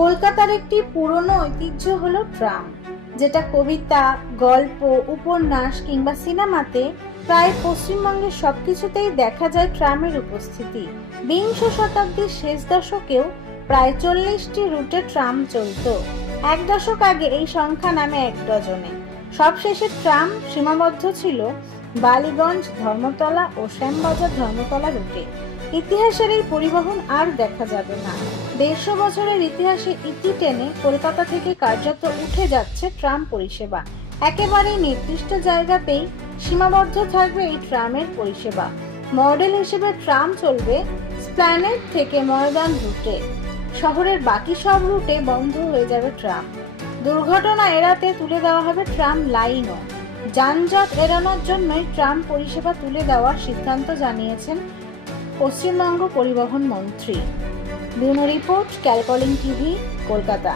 কলকাতার একটি পুরনো ঐতিহ্য হলো ট্রাম, যেটা কবিতা, গল্প, উপন্যাস কিংবা সিনেমাতে প্রায় পশ্চিমবঙ্গের সবকিছুতেই দেখা যায় ট্রামের উপস্থিতি। বিংশ শতাব্দীর শেষ দশকেও প্রায় চল্লিশটি রুটে ট্রাম চলতো। এক দশক আগে এই সংখ্যা নামে এক ডজনে। সবশেষে ট্রাম সীমাবদ্ধ ছিল বালিগঞ্জ ধর্মতলা ও শ্যামবাজার ধর্মতলা রুটে। ইতিহাসের এই পরিবহন আর দেখা যাবে না। দেড়শো বছরের ইতিহাসে ইতি টেনে কলকাতা থেকে কার্যত উঠে যাচ্ছে ট্রাম পরিষেবা। একেবারেই নির্দিষ্ট জায়গাতেই সীমাবদ্ধ থাকবে এই ট্রামের পরিষেবা। মডেল হিসেবে ট্রাম চলবে স্প্ল্যানেট থেকে ময়দান রুটে। শহরের বাকি সব রুটে বন্ধ হয়ে যাবে ট্রাম। দুর্ঘটনা এড়াতে তুলে দেওয়া হবে ট্রাম লাইনও। যানজট এড়ানোর জন্যই ট্রাম পরিষেবা তুলে দেওয়ার সিদ্ধান্ত জানিয়েছেন পশ্চিমবঙ্গ পরিবহন মন্ত্রী। ব্যুরো রিপোর্ট ক্যালকলিং টিভি কলকাতা।